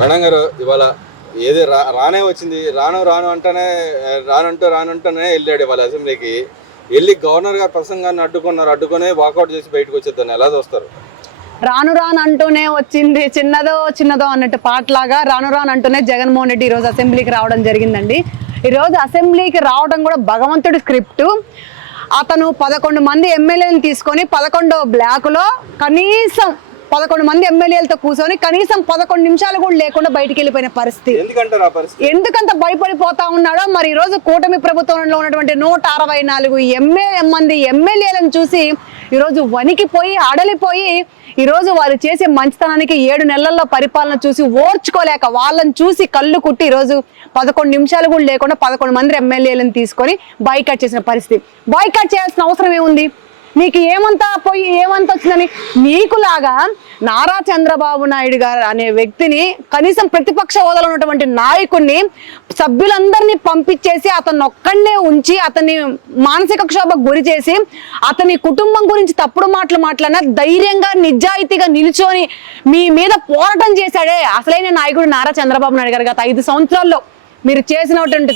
Madam గారు ఇవాళ ఏది రానే వచ్చింది, రాను రానంటూనే వెళ్ళాడు ఇవాళ అసెంబ్లీకి. వెళ్ళి గవర్నర్ గారు ప్రసంగాన్ని అడ్డుకొని వాకౌట్ చేసి బయటకు వచ్చేద్దాన్ని ఎలా చూస్తారు? రాను అంటూనే వచ్చింది చిన్నదో అన్నట్టు పాటలాగా రాను అంటూనే జగన్మోహన్ రెడ్డి ఈరోజు అసెంబ్లీకి రావడం జరిగిందండి. ఈరోజు అసెంబ్లీకి రావడం కూడా భగవంతుడి స్క్రిప్ట్. అతను 11 మంది ఎమ్మెల్యేలను తీసుకొని 11వ బ్లాకులో కనీసం 11 మంది ఎమ్మెల్యేలతో కూర్చొని కనీసం 11 నిమిషాలు కూడా లేకుండా బయటికి వెళ్ళిపోయిన పరిస్థితి. ఎందుకంత భయపడిపోతా ఉన్నాడో మరి. ఈ రోజు కూటమి ప్రభుత్వంలో ఉన్నటువంటి 164 మంది ఎమ్మెల్యేలను చూసి ఈరోజు వణికిపోయి అడలిపోయి ఈరోజు వారు చేసే మంచితనానికి 7 నెలల్లో పరిపాలన చూసి ఓర్చుకోలేక వాళ్ళని చూసి కళ్ళు కుట్టి ఈరోజు 11 నిమిషాలు కూడా లేకుండా 11 మంది ఎమ్మెల్యేలను తీసుకొని బాయ్కాట్ చేసిన పరిస్థితి. బాయ్కాట్ చేయాల్సిన అవసరం ఏముంది? నీకు ఏమంతా వచ్చిందని? నీకులాగా నారా చంద్రబాబు నాయుడు గారు అనే వ్యక్తిని కనీసం ప్రతిపక్ష హోదాలో ఉన్నటువంటి నాయకుడిని సభ్యులందరినీ పంపించేసి అతన్ని ఒక్కడనే ఉంచి అతన్ని మానసిక క్షోభకు గురి చేసి అతని కుటుంబం గురించి తప్పుడు మాటలు మాట్లాడినా ధైర్యంగా నిజాయితీగా నిల్చొని మీ మీద పోరాటం చేశాడే అసలైన నాయకుడు నారా చంద్రబాబు నాయుడు గారు. గత 5 సంవత్సరాల్లో మీరు చేసినటువంటి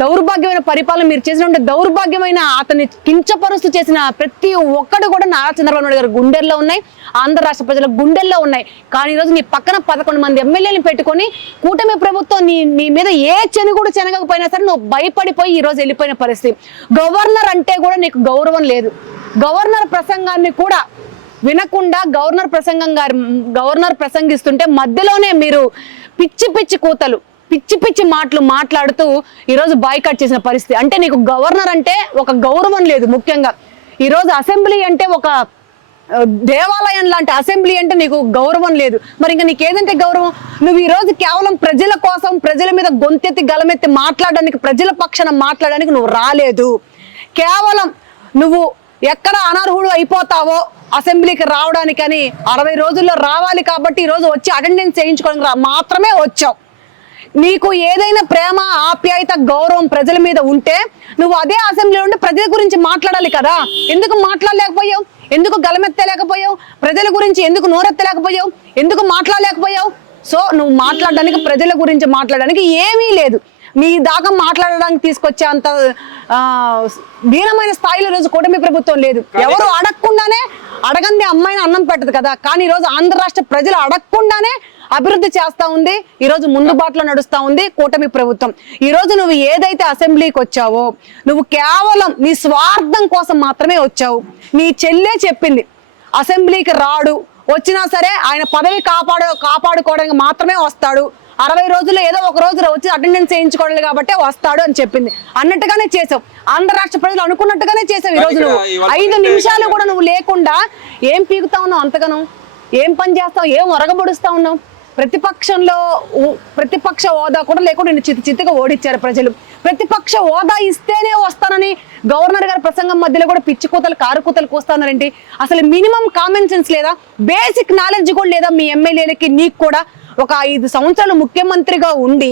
దౌర్భాగ్యమైన పరిపాలన, మీరు చేసినటువంటి దౌర్భాగ్యమైన అతన్ని కించపరుస్తూ చేసిన ప్రతి ఒక్కడు కూడా నారా చంద్రబాబు నాయుడు గారు గుండెల్లో ఉన్నాయి, ఆంధ్ర రాష్ట్ర ప్రజల గుండెల్లో ఉన్నాయి. కానీ ఈరోజు నీ పక్కన 11 మంది ఎమ్మెల్యేలను పెట్టుకొని కూటమి ప్రభుత్వం నీ మీద ఏ చెనుగుడు చెనగకపోయినా సరే నువ్వు భయపడిపోయి ఈరోజు వెళ్ళిపోయిన పరిస్థితి. గవర్నర్ అంటే కూడా నీకు గౌరవం లేదు. గవర్నర్ ప్రసంగాన్ని కూడా వినకుండా గవర్నర్ ప్రసంగిస్తుంటే మధ్యలోనే మీరు పిచ్చి కూతలు పిచ్చి మాటలు మాట్లాడుతూ ఈరోజు బాయ్కాట్ చేసిన పరిస్థితి. అంటే నీకు గవర్నర్ అంటే ఒక గౌరవం లేదు. ముఖ్యంగా ఈరోజు అసెంబ్లీ అంటే ఒక దేవాలయం లాంటి అసెంబ్లీ అంటే నీకు గౌరవం లేదు. మరి ఇంకా నీకు ఏదంటే గౌరవం? నువ్వు ఈరోజు కేవలం ప్రజల కోసం, ప్రజల మీద గొంతెత్తి గలమెత్తి మాట్లాడడానికి, ప్రజల పక్షాన మాట్లాడడానికి నువ్వు రాలేదు. కేవలం నువ్వు ఎక్కడ అనర్హుడు అయిపోతావో అసెంబ్లీకి రావడానికని 60 రోజుల్లో రావాలి కాబట్టి ఈరోజు వచ్చి అటెండెన్స్ చేయించుకోవడానికి మాత్రమే వచ్చావు. నీకు ఏదైనా ప్రేమ, ఆప్యాయత, గౌరవం ప్రజల మీద ఉంటే నువ్వు అదే అసెంబ్లీలో ఉండి ప్రజల గురించి మాట్లాడాలి కదా. ఎందుకు మాట్లాడలేకపోయావు? ఎందుకు గలమెత్తలేకపోయావు? ప్రజల గురించి ఎందుకు నోరెత్తలేకపోయావు? ఎందుకు మాట్లాడలేకపోయావు? సో నువ్వు మాట్లాడడానికి, ప్రజల గురించి మాట్లాడడానికి ఏమీ లేదు. నీ దాకా మాట్లాడడానికి తీసుకొచ్చే అంత దీనమైన స్థాయిలో రోజు కూటమి ప్రభుత్వం లేదు. ఎవరు అడగంది అమ్మాయిని అన్నం పెట్టదు కదా. కానీ ఈరోజు ఆంధ్ర రాష్ట్ర ప్రజలు అడగకుండానే అభివృద్ధి చేస్తా ఉంది. ఈరోజు ముందు బాటలో నడుస్తా ఉంది కూటమి ప్రభుత్వం. ఈ రోజు నువ్వు ఏదైతే అసెంబ్లీకి వచ్చావో నువ్వు కేవలం నీ స్వార్థం కోసం మాత్రమే వచ్చావు. నీ చెల్లె చెప్పింది అసెంబ్లీకి రాడు, వచ్చినా సరే ఆయన పదవి కాపాడుకోవడానికి మాత్రమే వస్తాడు, 60 రోజుల్లో ఏదో ఒక రోజు వచ్చి అటెండెన్స్ చేయించుకోవాలి కాబట్టి వస్తాడు అని చెప్పింది. అన్నట్టుగానే చేసావు. ఆంధ్ర రాష్ట్ర ప్రజలు అనుకున్నట్టుగానే చేసావు. ఈ రోజు నువ్వు 5 నిమిషాలు కూడా నువ్వు లేకుండా ఏం పీకుతా ఉన్నావు? అంతగానో ఏం పని చేస్తావు? ఏం ఒరగబడుస్తా ఉన్నావు? ప్రతిపక్ష హోదా కూడా లేకుండా నేను చిత్తుగా ఓడించారు ప్రజలు. ప్రతిపక్ష హోదా ఇస్తేనే వస్తానని గవర్నర్ గారి ప్రసంగం మధ్యలో కూడా పిచ్చి కూతలు, కారు కూతలు కూస్తానంటే అసలు మినిమం కామన్ సెన్స్ లేదా? బేసిక్ నాలెడ్జ్ కూడా లేదా మీ ఎమ్మెల్యేలకి? నీకు కూడా ఒక 5 సంవత్సరాలు ముఖ్యమంత్రిగా ఉండి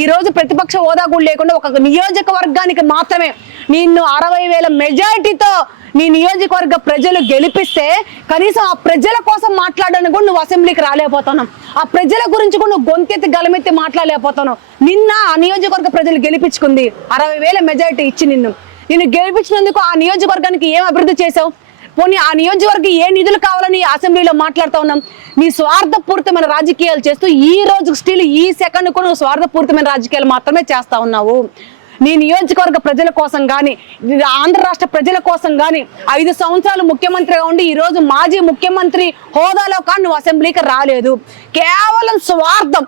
ఈ రోజు ప్రతిపక్ష హోదా కూడా లేకుండా ఒక నియోజకవర్గానికి మాత్రమే నిన్ను 60,000 మెజారిటీతో నీ నియోజకవర్గ ప్రజలు గెలిపిస్తే కనీసం ఆ ప్రజల కోసం మాట్లాడడానికి కూడా నువ్వు అసెంబ్లీకి రాలేకపోతున్నావు. ఆ ప్రజల గురించి కూడా నువ్వు గొంతెత్తి గలమెత్తి మాట్లాడలేకపోతున్నావు. నిన్న ఆ నియోజకవర్గ ప్రజలు గెలిపించుకుంది 60,000 మెజారిటీ ఇచ్చి నిన్ను గెలిపించినందుకు ఆ నియోజకవర్గానికి ఏం అభివృద్ధి చేసావు? పోనీ ఆ నియోజకవర్గం ఏ నిధులు కావాలని అసెంబ్లీలో మాట్లాడుతూ ఉన్నాం. నీ స్వార్థపూరితమైన రాజకీయాలు చేస్తూ ఈ రోజు స్టిల్ ఈ సెకండ్ కూడా నువ్వు స్వార్థపూరితమైన రాజకీయాలు మాత్రమే చేస్తా ఉన్నావు. నీ నియోజకవర్గ ప్రజల కోసం కానీ, ఆంధ్ర రాష్ట్ర ప్రజల కోసం కానీ 5 సంవత్సరాలు ముఖ్యమంత్రిగా ఉండి ఈ రోజు మాజీ ముఖ్యమంత్రి హోదాలో కానీ నువ్వు అసెంబ్లీకి రాలేదు. కేవలం స్వార్థం.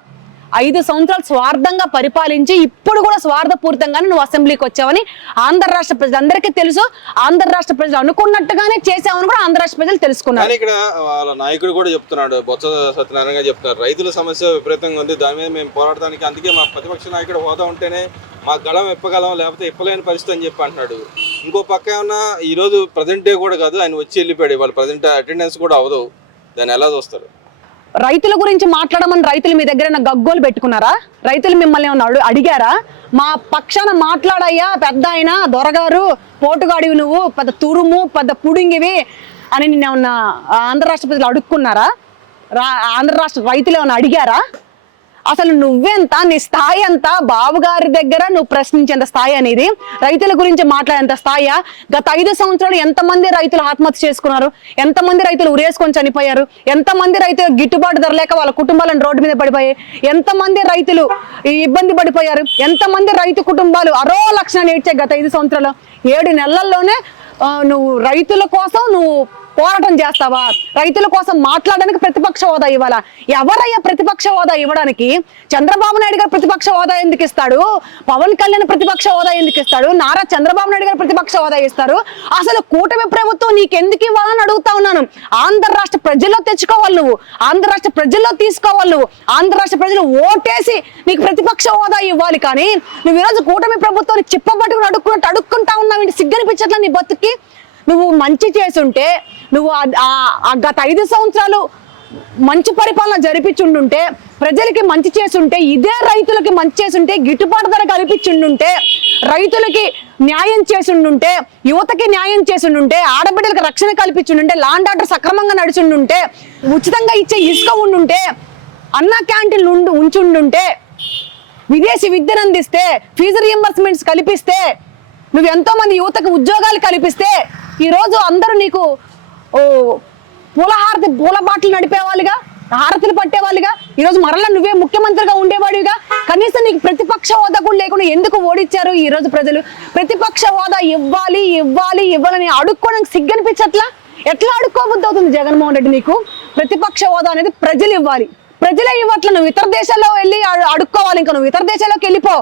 5 సంవత్సరాలు స్వార్థంగా పరిపాలించి ఇప్పుడు కూడా స్వార్థపూరితంగానే నువ్వు అసెంబ్లీకి వచ్చావని ఆంధ్ర రాష్ట్ర ప్రజలందరికీ తెలుసు. ఆంధ్ర రాష్ట్ర ప్రజలు అనుకున్నట్టుగానే చేసావని కూడా ఆంధ్ర రాష్ట్ర ప్రజలు తెలుసుకున్నారు. ఇక్కడ వాళ్ళ నాయకుడు కూడా చెప్తున్నాడు, బొత్స సత్యనారాయణ చెప్తున్నారు, రైతుల సమస్య విపరీతంగా ఉంది, దాని మీద మేము పోరాడడానికి అందుకే మా ప్రతిపక్ష నాయకుడు హోదా ఉంటేనే మా గళం ఇప్పగలం, లేకపోతే ఇప్పలేని పరిస్థితి అని చెప్పి అంటున్నాడు. ఇంకో పక్క ఏమన్నా ఈరోజు ప్రజెంట్ డే కూడా కాదు, ఆయన వచ్చి వెళ్ళిపోయాడు. వాళ్ళు ప్రజెంట్ అటెండెన్స్ కూడా అవదు. దాన్ని ఎలా చూస్తారు? రైతుల గురించి మాట్లాడమని రైతులు మీ దగ్గర గగ్గోలు పెట్టుకున్నారా? రైతులు మిమ్మల్ని ఏమన్నా అడిగారా? మా పక్షాన మాట్లాడయ్యా పెద్ద ఆయన దొరగారు, పోటుగాడివి నువ్వు, పెద్ద తురుము, పెద్ద పుడింగివి అని నిన్నేమన్నా ఆంధ్ర రాష్ట్ర ప్రజలు అడుక్కున్నారా? ఆంధ్ర రాష్ట్ర రైతులు ఏమన్నా అడిగారా? అసలు నువ్వెంత, నీ స్థాయి ఎంత, బాబు గారి దగ్గర నువ్వు ప్రశ్నించేంత స్థాయి అనేది, రైతుల గురించి మాట్లాడేంత స్థాయి. గత 5 సంవత్సరాలు ఎంతమంది రైతులు ఆత్మహత్య చేసుకున్నారు, ఎంతమంది రైతులు ఉరేసుకొని చనిపోయారు, ఎంతమంది రైతులు గిట్టుబాటు ధర లేక వాళ్ళ కుటుంబాలను రోడ్డు మీద పడిపోయాయి, ఎంతమంది రైతులు ఇబ్బంది పడిపోయారు, ఎంతమంది రైతు కుటుంబాలు అరో లక్షణాన్ని ఏడ్చే గత 5 సంవత్సరాలు. 7 నెలల్లోనే నువ్వు రైతుల కోసం నువ్వు పోరాటం చేస్తావా? రైతుల కోసం మాట్లాడడానికి ప్రతిపక్ష హోదా ఇవ్వాలా? ఎవరయ్యా ప్రతిపక్ష హోదా ఇవ్వడానికి? చంద్రబాబు నాయుడు గారు ప్రతిపక్ష హోదా ఎందుకు ఇస్తాడు? పవన్ కళ్యాణ్ ప్రతిపక్ష హోదా ఎందుకు ఇస్తాడు? నారా చంద్రబాబు నాయుడు గారు ప్రతిపక్ష హోదా ఇస్తారు? అసలు కూటమి ప్రభుత్వం నీకెందుకు ఇవ్వాలని అడుగుతా ఉన్నాను. ఆంధ్ర రాష్ట్ర ప్రజల్లో తెచ్చుకోవాలి నువ్వు, ఆంధ్ర రాష్ట్ర ప్రజల్లో తీసుకోవాలి నువ్వు, ఆంధ్ర రాష్ట్ర ప్రజలు ఓటేసి నీకు ప్రతిపక్ష హోదా ఇవ్వాలి. కానీ నువ్వు ఈరోజు కూటమి ప్రభుత్వాన్ని చిప్పబట్టుకుని అడుక్కుంటా ఉన్నావు. సిగ్గనిపించట్లా నీ బతుకి? నువ్వు మంచి చేసుంటే, నువ్వు గత 5 సంవత్సరాలు మంచి పరిపాలన జరిపించుండుంటే, ప్రజలకి మంచి చేసుంటే, ఇదే రైతులకి మంచి చేసుంటే, గిట్టుబాటు ధర కల్పించుండుంటే, రైతులకి న్యాయం చేసుండుంటే, యువతకి న్యాయం చేసుండుంటే, ఆడబిడ్డలకు రక్షణ కల్పించుండుంటే, లాండ్ ఆర్డర్ సక్రమంగా నడిచుండుంటే, ఉచితంగా ఇచ్చే ఇసుక ఉండుంటే, అన్న క్యాంటీన్లు ఉంచుండుంటే, విదేశీ విద్యను అందిస్తే, ఫీజు రియంబర్స్మెంట్స్ కల్పిస్తే, నువ్వు ఎంతో మంది యువతకు ఉద్యోగాలు కల్పిస్తే, ఈరోజు అందరూ నీకు పూల బాటలు నడిపేవాళ్ళుగా, హారతులు పట్టేవాళ్ళుగా, ఈరోజు మరలా నువ్వే ముఖ్యమంత్రిగా ఉండేవాడివిగా. కనీసం నీకు ప్రతిపక్ష హోదా కూడా లేకుండా ఎందుకు ఓడిచ్చారు ఈరోజు ప్రజలు? ప్రతిపక్ష హోదా ఇవ్వాలి ఇవ్వాలి ఇవ్వాలని అడుక్కోవడానికి సిగ్గనిపించట్లా? ఎట్లా అడుక్కోబుద్ధి అవుతుంది జగన్మోహన్ రెడ్డి నీకు? ప్రతిపక్ష హోదా అనేది ప్రజలు ఇవ్వాలి, ప్రజలే ఇవ్వట్ల. నువ్వు ఇతర దేశాల్లో వెళ్ళి అడుక్కోవాలి. ఇంకా నువ్వు ఇతర దేశాల్లోకి వెళ్ళిపో,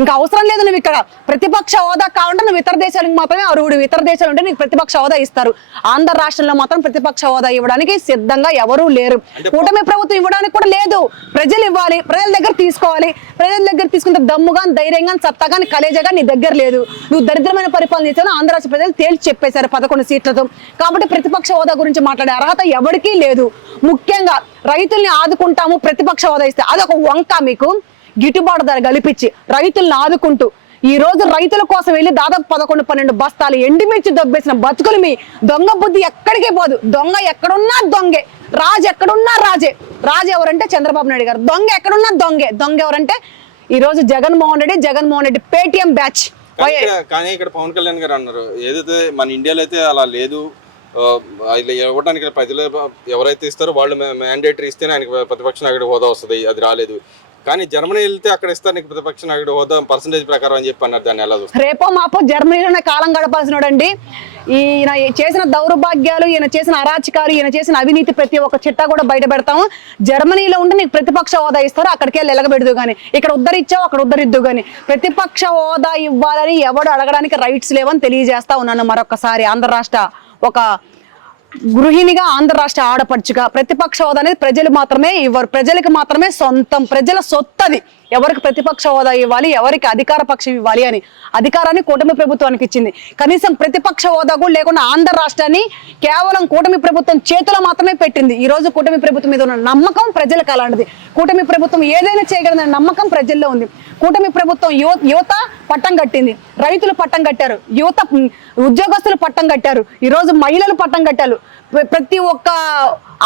ఇంకా అవసరం లేదు. నువ్వు ఇక్కడ ప్రతిపక్ష హోదా కావాలంటే నువ్వు ఇతర దేశాలకు మాత్రమే అర్హుడు. ఇతర దేశాలు ఉంటే నీకు ప్రతిపక్ష హోదా ఇస్తారు. ఆంధ్ర రాష్ట్రంలో మాత్రం ప్రతిపక్ష హోదా ఇవ్వడానికి సిద్ధంగా ఎవరూ లేరు. కూటమి ప్రభుత్వం ఇవ్వడానికి కూడా లేదు. ప్రజలు ఇవ్వాలి, ప్రజల దగ్గర తీసుకోవాలి. ప్రజల దగ్గర తీసుకుంటే దమ్ముగా, ధైర్యంగా, సత్తాగా, కలేజగా నీ దగ్గర లేదు. నువ్వు దరిద్రమైన పరిపాలన చేసావు. ఆంధ్ర రాష్ట్ర ప్రజలు తేల్చి చెప్పేశారు 11 సీట్లతో. కాబట్టి ప్రతిపక్ష హోదా గురించి మాట్లాడే అర్హత ఎవరికీ లేదు. ముఖ్యంగా రైతుల్ని ఆదుకుంటాము ప్రతిపక్ష హోదా ఇస్తే అదొక వంక. మీకు గిట్టుబాటు ధర కల్పించి రైతులను ఆదుకుంటూ ఈ రోజు రైతుల కోసం వెళ్ళి దాదాపు 11-12 బస్తాలు ఎండిమిర్చి దొబ్బేసిన బతుకులు మీ దొంగ బుద్ధి ఎక్కడికి పోదు. దొంగ ఎక్కడున్నా దొంగే, రాజు ఎక్కడున్నా రాజే. రాజు ఎవరంటే చంద్రబాబు నాయుడు గారు, దొంగ ఎక్కడున్నా దొంగే. దొంగ ఎవరంటే ఈ రోజు జగన్మోహన్ రెడ్డి పేటిఎం బ్యాచ్. కానీ ఇక్కడ పవన్ కళ్యాణ్ గారు అన్నారు, ఏదైతే మన ఇండియాలో అయితే అలా లేదు, ఇలా ఇవ్వడానికి ప్రజలు ఎవరైతే ఇస్తారో వాళ్ళు మ్యాండేటరీ ఇస్తేనే ఆయనకి ప్రతిపక్ష నాయకుడి హోదా వస్తుంది. అది రాలేదు. కానీ జర్మనీ వెళ్తే అక్కడ ఇస్తారు నీకు ప్రతిపక్ష నాయకుడు హోదా పర్సంటేజ్ ప్రకారం అని చెప్పి అన్నారు. దాన్ని ఎలా చూస్తారు? రేపో మాపో జర్మనీలోనే కాలం గడపాల్సినోడండి. ఈయన చేసిన దౌర్భాగ్యాలు, ఈయన చేసిన అరాచకాలు, ఈయన చేసిన అవినీతి ప్రతి ఒక్క చిట్టా కూడా బయట పెడతాము. జర్మనీలో ఉంటే నీకు ప్రతిపక్ష హోదా ఇస్తారు, అక్కడికి వెళ్ళి ఎలగబెడదు కానీ, ఇక్కడ ఉద్ధరిచ్చావు అక్కడ ఉద్ధరిద్దు కానీ. ప్రతిపక్ష హోదా ఇవ్వాలని ఎవడు అడగడానికి రైట్స్ లేవని తెలియజేస్తా ఉన్నాను మరొకసారి. ఆంధ్ర రాష్ట్ర ఒక గృహిణిగా, ఆంధ్ర రాష్ట్ర ఆడపడుచుగా ప్రతిపక్ష హోదా అనేది ప్రజలు మాత్రమే ఇవ్వరు. ప్రజలకు మాత్రమే సొంతం, ప్రజల సొత్తది. ఎవరికి ప్రతిపక్ష హోదా ఇవ్వాలి, ఎవరికి అధికార పక్షం ఇవ్వాలి అని అధికారాన్ని కూటమి ప్రభుత్వానికి ఇచ్చింది. కనీసం ప్రతిపక్ష హోదా కూడా లేకుండా ఆంధ్ర రాష్ట్రాన్ని కేవలం కూటమి ప్రభుత్వం చేతిలో మాత్రమే పెట్టింది. ఈ రోజు కూటమి ప్రభుత్వం మీద ఉన్న నమ్మకం ప్రజలకు అలాంటిది. కూటమి ప్రభుత్వం ఏదైనా చేయగలదనే నమ్మకం ప్రజల్లో ఉంది. కూటమి ప్రభుత్వం యువత పట్టం కట్టింది, రైతులు పట్టం కట్టారు, యువత ఉద్యోగస్తులు పట్టం కట్టారు, ఈ రోజు మహిళలు పట్టం కట్టారు. ప్రతి ఒక్క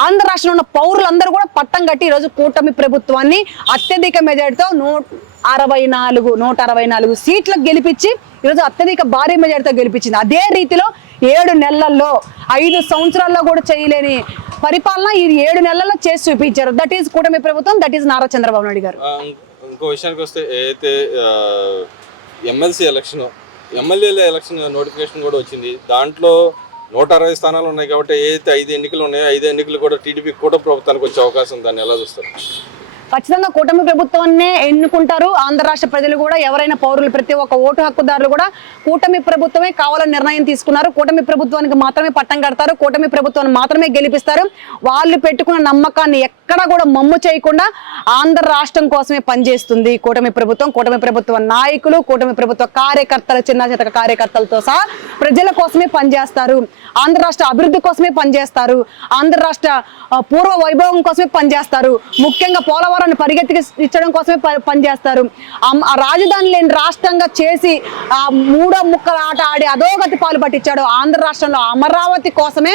ఆంధ్ర రాష్ట్రంలో ఉన్న పౌరులందరూ కూడా పట్టం కట్టి ఈరోజు కూటమి ప్రభుత్వాన్ని అత్యధిక మెజార్టీతో 164 సీట్లకు గెలిపించి ఈరోజు అత్యధిక భారీ మెజార్టీతో గెలిపించింది. అదే రీతిలో 7 నెలల్లో 5 సంవత్సరాల్లో కూడా చేయలేని పరిపాలన ఈ 7 నెలల్లో చేసి చూపించారు. దట్ ఈస్ కూటమి ప్రభుత్వం, దట్ ఈస్ నారా చంద్రబాబు నాయుడు గారు. ఇంకో విషయానికి వస్తే, ఏదైతే ఎమ్మెల్యేల ఎలక్షన్ నోటిఫికేషన్ కూడా వచ్చింది. దాంట్లో 160 స్థానాలు ఉన్నాయి కాబట్టి ఏదైతే 5 ఎన్నికలు ఉన్నాయో 5 ఎన్నికలు కూడా టీడీపీ కూడా ప్రభుత్వానికి వచ్చే అవకాశం, దాన్ని ఎలా చూస్తారు? ఖచ్చితంగా కూటమి ప్రభుత్వాన్నే ఎన్నుకుంటారు ఆంధ్ర రాష్ట్ర ప్రజలు కూడా. ఎవరైనా పౌరులు, ప్రతి ఒక్క ఓటు హక్కుదారులు కూడా కూటమి ప్రభుత్వమే కావాలని నిర్ణయం తీసుకున్నారు. కూటమి ప్రభుత్వానికి మాత్రమే పట్టం కడతారు, కూటమి ప్రభుత్వాన్ని మాత్రమే గెలిపిస్తారు. వాళ్ళు పెట్టుకున్న నమ్మకాన్ని ఎక్కడా కూడా మమ్ము చేయకుండా ఆంధ్ర రాష్ట్రం కోసమే పనిచేస్తుంది కూటమి ప్రభుత్వం. కూటమి ప్రభుత్వ నాయకులు, కూటమి ప్రభుత్వ కార్యకర్తలు, చిన్న చితక కార్యకర్తలతో సహా ప్రజల కోసమే పనిచేస్తారు. ఆంధ్ర రాష్ట్ర అభివృద్ధి కోసమే పనిచేస్తారు. ఆంధ్ర రాష్ట్ర పూర్వ వైభవం కోసమే పనిచేస్తారు. ముఖ్యంగా పోలవరాన్ని పరిగెత్తించడం కోసమే పనిచేస్తారు. రాజధాని లేని రాష్ట్రంగా చేసి ఆ 3వ ముక్కల ఆట ఆడి అధోగతి పాలు పట్టించాడు. ఆంధ్ర రాష్ట్రంలో అమరావతి కోసమే,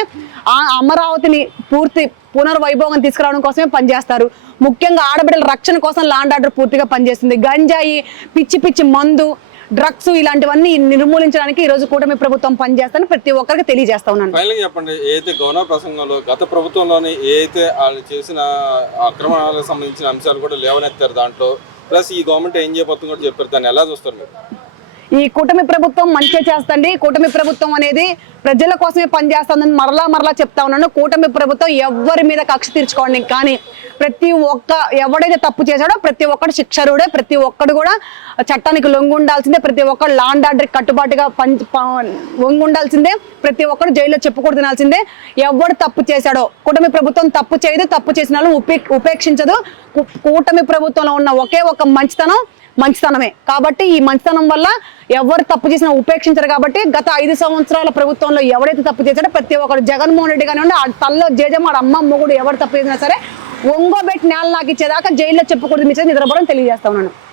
అమరావతిని పూర్తి పునర్వైభవం తీసుకురావడం కోసమే పనిచేస్తారు. ముఖ్యంగా ఆడబిడ్డల రక్షణ కోసం లా అండ్ ఆర్డర్ పూర్తిగా పనిచేస్తుంది. గంజాయి, పిచ్చి పిచ్చి మందు, డ్రగ్స్ ఇలాంటివన్నీ నిర్మూలించడానికి ఈ రోజు కూటమి ప్రభుత్వం పనిచేస్తానని ప్రతి ఒక్కరికి తెలియజేస్తా ఉన్నాను. ఫైనల్గా చెప్పండి, ఏదైతే గవర్నర్ ప్రసంగంలో గత ప్రభుత్వంలోని ఏదైతే వాళ్ళు చేసిన అక్రమాలకు సంబంధించిన అంశాలు కూడా లేవనెత్తారు దాంట్లో, ప్లస్ ఈ గవర్నమెంట్ ఏం చేయబోతుందో కూడా చెప్పారు, దాన్ని ఎలా చూస్తారు మీరు? ఈ కూటమి ప్రభుత్వం మంచిగా చేస్తండి. కూటమి ప్రభుత్వం అనేది ప్రజల కోసమే పనిచేస్తుందని మరలా చెప్తా ఉన్నాను. కూటమి ప్రభుత్వం ఎవరి మీద కక్ష తీర్చుకోండి, కానీ ఎవడైతే తప్పు చేశాడో ప్రతి ఒక్కడు శిక్షరుడే, ప్రతి ఒక్కడు కూడా చట్టానికి లొంగి ఉండాల్సిందే, ప్రతి ఒక్కడు లా అండ్ ఆర్డర్ కట్టుబాటుగా లొంగి ఉండాల్సిందే, ప్రతి ఒక్కడు జైల్లో చెప్పుకొని తినాల్సిందే. ఎవడు తప్పు చేశాడో కూటమి ప్రభుత్వం తప్పు చేయదు, తప్పు చేసిన వాళ్ళు ఉపేక్షించదు. కూటమి ప్రభుత్వంలో ఉన్న ఒకే ఒక మంచితనమే. కాబట్టి ఈ మంచితనం వల్ల ఎవరు తప్పు చేసినా ఉపేక్షించరు. కాబట్టి గత 5 సంవత్సరాల ప్రభుత్వంలో ఎవరైతే తప్పు చేశాడో ప్రతి ఒక్కరు జగన్మోహన్ రెడ్డి కానివ్వండి, ఆ తల్లో జేజమ్మ అమ్మ మొగుడు ఎవరు తప్పు చేసినా సరే ఒంగోబెట్టి నేల నాకు ఇచ్చేదాకా జైల్లో చెప్పుకూడదు నిద్రపోవడం తెలియజేస్తా ఉన్నాను.